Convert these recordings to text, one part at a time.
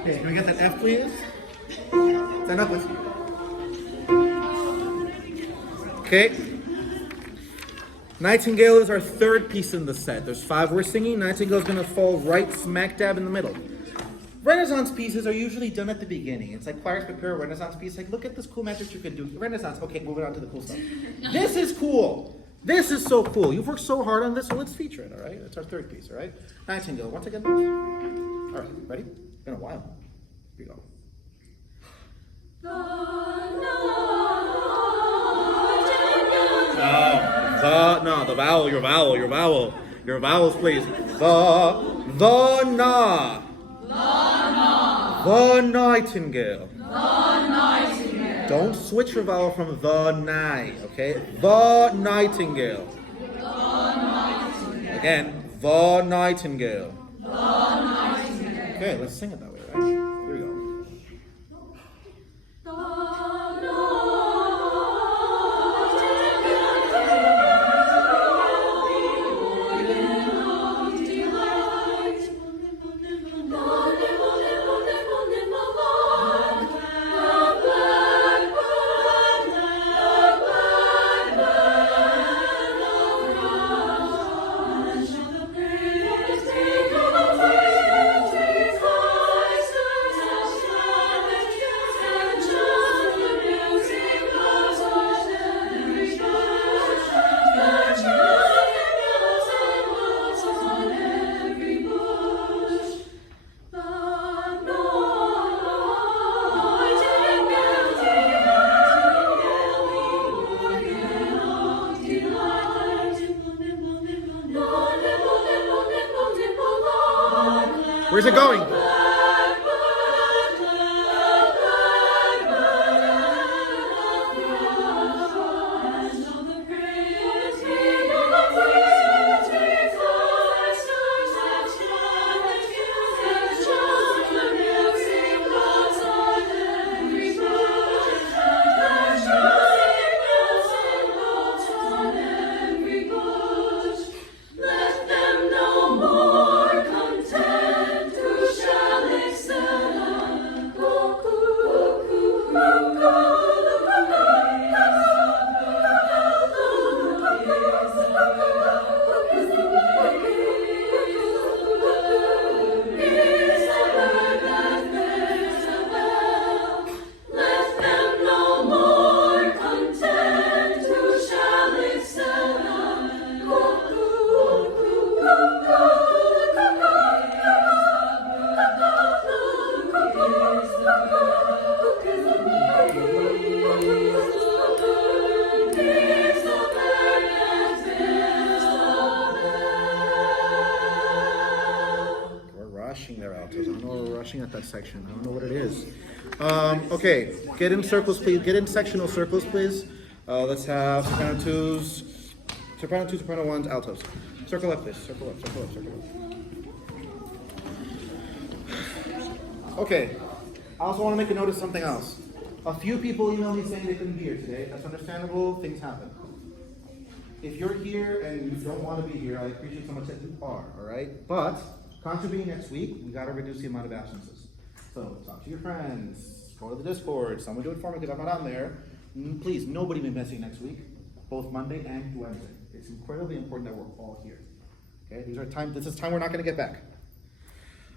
Okay, can we get that F, please? Stand up, please. Okay. Nightingale is our third piece in the set. There's 5 we're singing. Nightingale is going to fall right smack dab in the middle. Renaissance pieces are usually done at the beginning. It's like choirs prepare a Renaissance piece. Like, look at this cool magic you can do. Renaissance. Okay, moving on to the cool stuff. This is cool. This is so cool. You've worked so hard on this, so let's feature it, all right? That's our third piece, all right? Nightingale. Once again, please. All right, ready? Been a while. Here we go. The vowel, your vowels, please. The Nightingale. Don't switch your vowel from the ni, okay? The Nightingale. Again, the Nightingale. Okay, let's sing it that way, right? Here we go. Where's it going? Their altos. I don't know we're rushing at that section. I don't know what it is. Okay, get in circles, please. Get in sectional circles, please. Let's have soprano 2s, soprano 2, soprano 1s, altos. Circle up, please. Circle up, circle up, circle up. Okay, I also want to make a note of something else. A few people emailed me saying they couldn't be here today. That's understandable. Things happen. If you're here and you don't want to be here, I appreciate so much that you are, all right? But contributing next week, we got to reduce the amount of absences. So talk to your friends, go to the Discord, someone do it for me because I'm not on there. Please, nobody be missing next week, both Monday and Wednesday. It's incredibly important that we're all here. Okay, this is time we're not going to get back.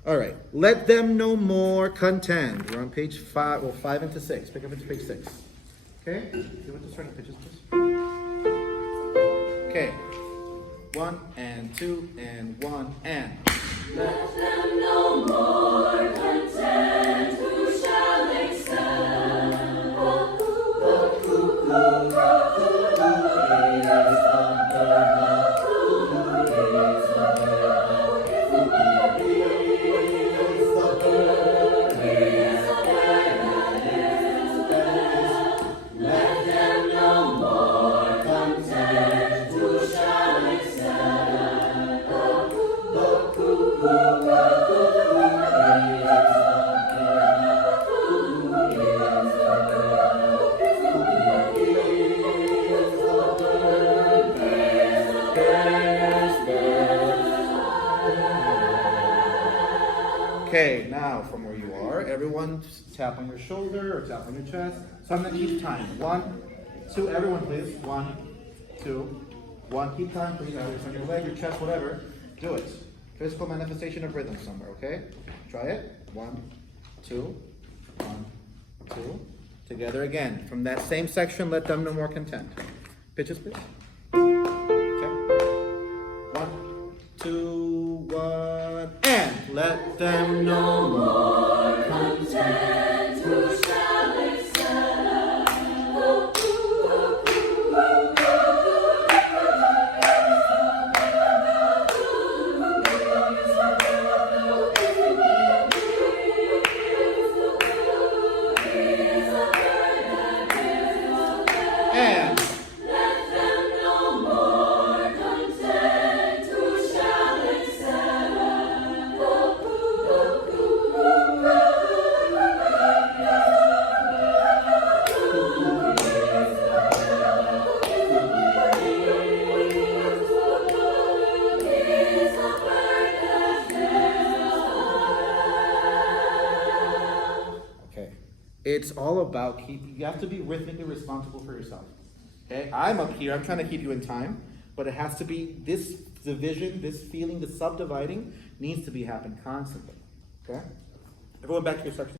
All right, let them know more contend. We're on page 5, well 5 into 6. Pick up into page 6. Okay, see what the starting pitches is. Okay, 1 and 2 and 1 and. Let them know more content, who shall excel? Let them know more content, who shall excel? Now, from where you are, everyone tap on your shoulder or tap on your chest. So I'm gonna keep time. 1, 2, everyone please. 1, 2, 1. Keep time, please. Either it's on your leg, your chest, whatever. Do it. Physical manifestation of rhythm somewhere, okay? Try it. 1, 2, 1, 2. Together again. From that same section, let them know more content. Pitches, please. Okay. 1, 2, 1, and let them know more content. Who shall excel? And Let them know more content. Who shall excel? okay, it's all about you have to be rhythmically responsible for yourself. Okay, I'm up here, I'm trying to keep you in time, but it has to be this division, this feeling, the subdividing needs to be happening constantly. Okay? Everyone back to your section.